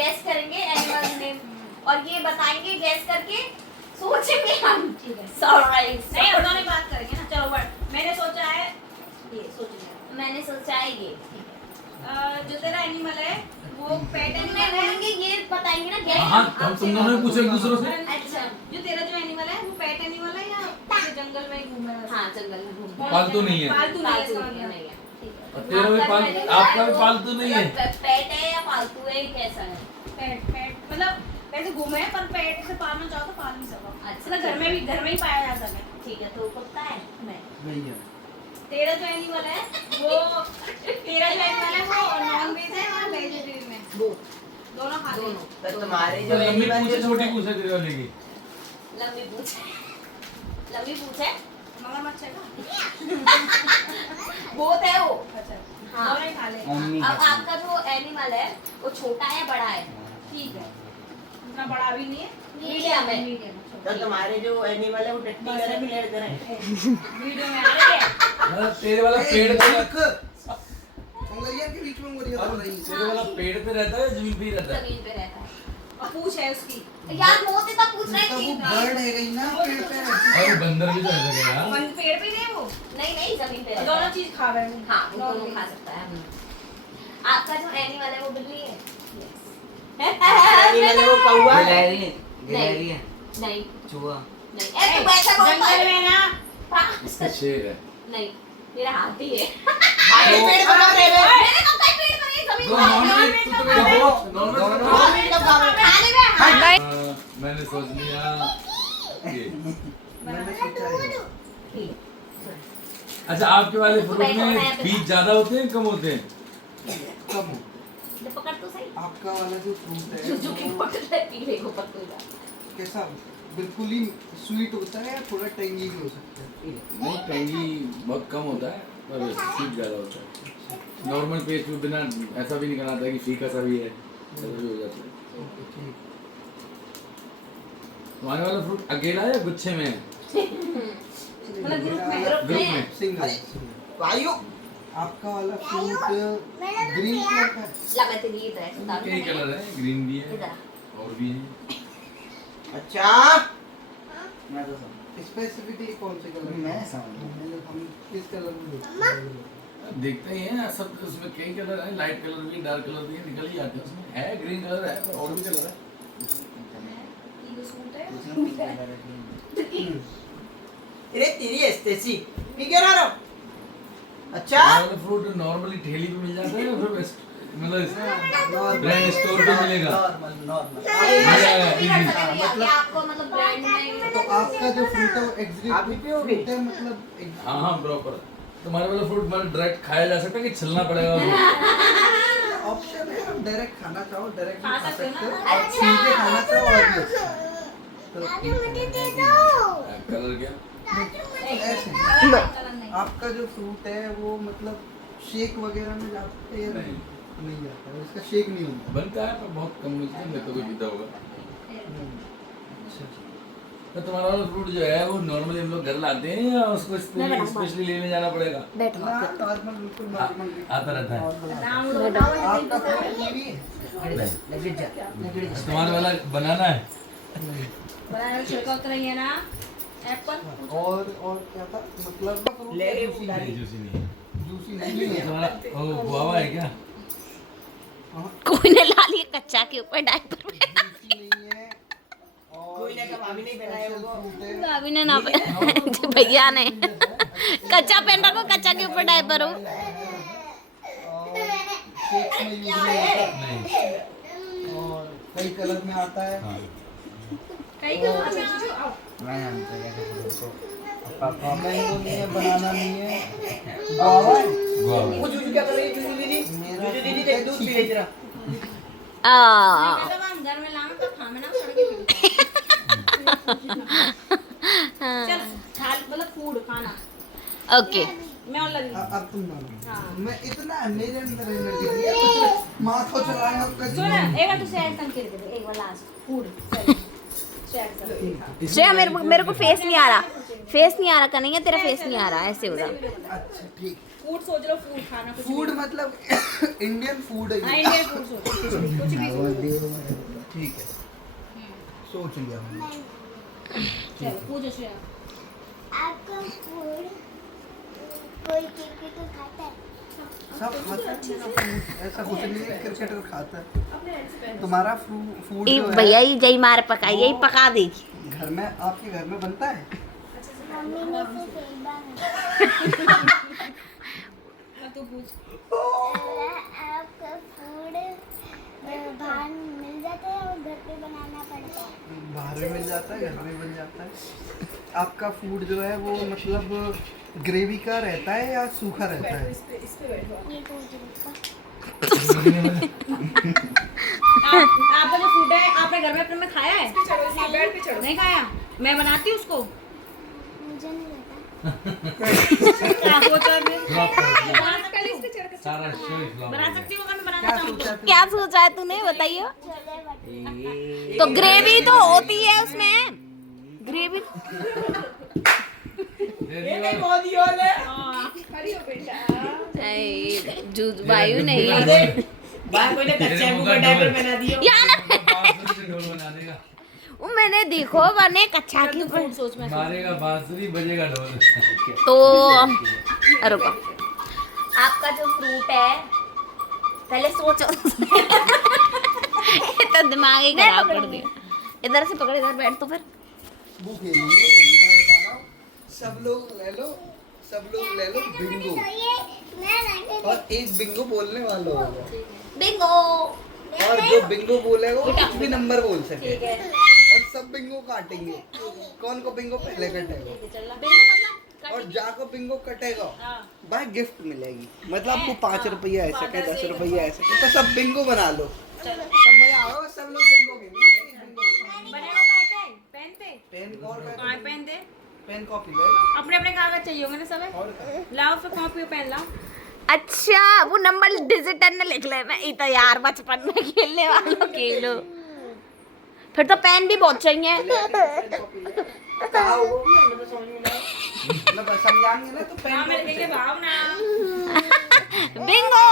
Gas करेंगे animal name और ये बताएंगे गैस करके सोचेंगे हम। ठीक है। सॉरी नहीं हम दोनों बात करेंगे ना। चलो वर्ड मैंने सोचा है ये सोचेंगे। मैंने सोचा है ये। जो तेरा एनिमल है वो पेट मैं एनिमल है। बोलूंगी ये बताएंगे ना गैस। हाँ हम तुम दोनों ने पूछो एक दूसरे से। अच्छा जो तेरा जो एनिमल है वो पेट एनिमल है या जैसे जंगल में घूमे? हाँ जंगल में घूमते हैं। पालतू नहीं है। पालतू नहीं है पालतू इसका नहीं मतलब। है। ठीक है। और तेरा भी आपका भी पालतू नहीं है। पेट है या पालतू है कैसा है? पेट मतलब वैसे घूमे हैं पर पेट से पालना चाहो तो पाल नहीं सको। अच्छा। मतलब घर में ही पाया जा सके। ठीक है तो कुत्ता है। भैया तेरा जो एनिमल है वो नॉन वेज है या वेजिटेरियन है? वो दोनों खा ले। दोनों। तो तुम्हारे जो लंबी animal पूछे जो- छोटी पूछे तेरे वाले की। लंबी पूछ है। लंबी पूछ है। मगरमच्छ है ना? बहुत है वो। अच्छा हाँ। दोनों ही खा ले। Omni अब है। आपका जो एनिमल है वो छोटा है बड़ा है? ठीक है। इतना बड़ा भी नहीं है। मीडियम है। मीडियम तो तुम्हारे जो एनिमल है वो टट्टी करे भी लेट करे। वीडियो में आ रही है। मतलब तेरे वाला पेड़ पे उंगलियां के बीच में उंगलियां तो नहीं। तेरे वाला पेड़ पे रहता है जमीन पे ही रहता है? जमीन पे रहता है। और पूछ है उसकी। यार मोती तब पूछ रहे तो वो थी। बर्ड है गई ना पेड़ पे। और वो बंदर भी तो रह सके यार। पेड़ पे नहीं है वो। नहीं नहीं जमीन पे रहता दोनों है। चीज खा रहे हैं। हाँ वो दोनों खा सकता है। आपका जो एनिमल है वो बिल्ली है? एनिमल है वो कौवा है। गिलहरी है, गिलहरी है, नहीं चूहा। नहीं ए तू वैसा बोलता जंगल है। में ना। इसका शेर है। नहीं मेरा हाथी है। आगे पेड़ पे कब रहे वे? मैंने कब कहीं पेड़ पर ये जमीन तो पर नॉन वेज तू तो मेरा बहुत नॉन वेज नॉन वेज कब खा रहे? खाने में मैंने सोच लिया ये। मैंने सोचा है। ठीक अच्छा आपके वाले फ्रूट में बीज ज्यादा होते हैं कम होते हैं? कब हो? है पकड़ तो सही। आपका वाला जो फ्रूट है जो कि वो पकड़ है पीले को पकड़ेगा। कैसा बिल्कुल ही स्वीट होता है या थोड़ा टेंगी भी हो सकता है? नहीं टैंगी बहुत कम होता है पर स्वीट ज्यादा होता है। नॉर्मल पेस्ट में बिना ऐसा भी नहीं कराता है कि फीका सा भी है, ऐसा भी हो जाता है। ओके ठीक। तुम्हारे वाला फ्रूट अकेला है या गुच्छे में है? मतलब ग्रुप में। ग्रुप में। सिंगल। वायु आपका वाला फ्रूट ग्रीन कलर का है। ला मैं तेरी ये ड्रेस उतार कई कलर है, ग्रीन भी है इधर और भी है। अच्छा मैं तो समझ स्पेसिफिकली कौन से कलर मैं समझ हम किस कलर में देखते हैं? देखते ही हैं सब उसमें कई कलर है, लाइट कलर भी डार्क कलर भी है, निकल ही आते हैं उसमें। है ग्रीन कलर है पर और भी कलर है। ये जो सूट है। अरे तेरी एस्तेसी पी के रहा रहो। अच्छा तुम्हारा वाला फ्रूट नॉर्मली ठेली पे मिल जाता है या फिर मतलब ब्रांड स्टोर पे मिलेगा? मतलब आपको मतलब ब्रांड में तो आपका जो फ्रूट है वो आप भी एग्जीक्यूटिव पियोगे? फ्रूट है मतलब हाँ हाँ प्रॉपर। तुम्हारे वाला फ्रूट मतलब डायरेक्ट खाया जा सकता है कि छलना पड़ेगा उसको? ऑप्शन है। आप डायरेक्ट खाना चाहो डायरेक्ट खा खा सकते सकते हो हो ना। और छील के खाना चाहो और भी अच्छा है। तो कलर क्या? ऐसे कलर नहीं। आपका जो फ्रूट है वो मतलब शेक वगैरह में जाता है या नहीं। नहीं जाता है? इसका शेक नहीं होता। बनता है पर बहुत कम मिलता है, मैं तो कोई पीता होगा। अच्छा तो तुम्हारा वाला फ्रूट जो है वो नॉर्मली हम लोग घर लाते हैं या उसको स्पेशली लेने जाना पड़ेगा? बैठो ना नॉर्मल बिल्कुल नॉर्मल आता रहता है। डाउनलोड आपका फ्रूट कीवी है? तुम्हारे वाला बनाना है? बनाना छिलका उतर रही है ना। एप्पल। और क्या था मतलब ले रे नहीं, जूसी नहीं है। जूसी नहीं है। तुम्हारा ओ गुआवा है क्या? कोई ने ला लिया कच्चा के ऊपर डायपर में। जूसी नहीं है और कोई ने कहा भाभी नहीं पहनाया स्पेशल होगा। फ्रूट है। भाभी ने ना जी भैया ने कच्चा पहन रखो कच्चा के ऊपर डायपर हो। और शेक में यूज नहीं होता नहीं। और कई कलर में आता है। हाँ। कई कलर में आओ। मैं जानता हूँ कैसे उसको। मैंगो नहीं है बनाना नहीं है गुआवा है। गुआवा। वो जूजू क्या कर रही है जूजू दीदी? जूजू दीदी देख दूध पी रही तेरा। मतलब हम घर में लाना तो खाना ना सड़ के पी। चल खाल मतलब फूड खाना। ओके मैं और लगी। अब तुम मानो। हाँ। मैं इतना मेरे अंदर एनर्जी है माथा चलाया और कर सुन एक बार तू शेयर करके दे एक बार लास्ट फूड शेयर कर। श्रेया मेरे को फेस नहीं आ रहा कन्हैया तेरा फेस नहीं आ रहा ऐसे हो रहा। अच्छा ठीक। फूड सोच लो फूड खाना कुछ फूड मतलब इंडियन फूड है हां ये। इंडियन फूड सोच कुछ भी सोच। ठीक है सोच लिया मैंने चलो पूछो श्रेया। आपका फूड कोई क्रिकेटर खाता है? सब खाता है मेरा food, ऐसा कुछ नहीं है क्रिकेटर खाता है। तुम्हारा फूड ये जो भैया है ही जई मार पकाई यही पका देगी। घर में आपके घर में बनता है। मम्मी ने सिर्फ एक बार अब तू पूछ। आपका फूड बाहर मिल जाता है और घर पे बनाना पड़ता है? बाहर में मिल जाता है घर में बन जाता है। आपका फूड जो है वो मतलब ग्रेवी का रहता है या सूखा रहता है? ये पूछ रही आपका जो फूड है आपने घर में अपने में खाया है? नहीं खाया? मैं बनाती हूँ उसको। मुझे नहीं पता। क्या सोचा है फिर? सारा शो बना सकती हूँ अगर मैं बनाना क्या चाहूँ तो। सोचा तुम? क्या सोचा है तूने बताइए? छोले भटूरे। तो ग्रेवी तो होती है उसमें ग्रेवी। जूस वायु नहीं वो मैंने देखो बने कच्चा के ऊपर सोच में मारेगा बांसुरी बजेगा ढोल। तो रुको आपका जो फ्रूट है पहले सोचो। ये तो दिमाग ही खराब कर दिया। इधर से पकड़ इधर बैठ तो फिर वो खेलेंगे मैं बता रहा हूँ। सब लोग ले लो बिंगो और एक बिंगो बोलने वाला होगा बिंगो। और जो बिंगो बोलेगा वो कुछ भी नंबर बोल सके और सब बिंगो काटेंगे। कौन को बिंगो पहले कटेगा और जा को बिंगो कटेगा भाई गिफ्ट मिलेगी। मतलब आपको 5 रुपया ऐसा के 10 रुपया ऐसा के तो सब बिंगो बना लो। सब भाई आओ सब लोग बिंगो खेलेंगे। बनेगा कहते हैं पेन पे। पेन और हाँ पेन दे। पेन कॉपी ले अपने अपने कागज चाहिए होंगे ना सब है? और क्या? लाओ फिर कॉपी पेन लाओ। अच्छा वो नंबर डिजिटल ने लिख ले। मैं इतना यार बचपन में खेलने वालों खेलो फिर तो पेन भी बहुत चाहिए। कहाँ हो? मतलब समझाएंगे ना तो पेन हाँ मैं कॉपी लिखेंगे चाहिए। भावना। बिंगो।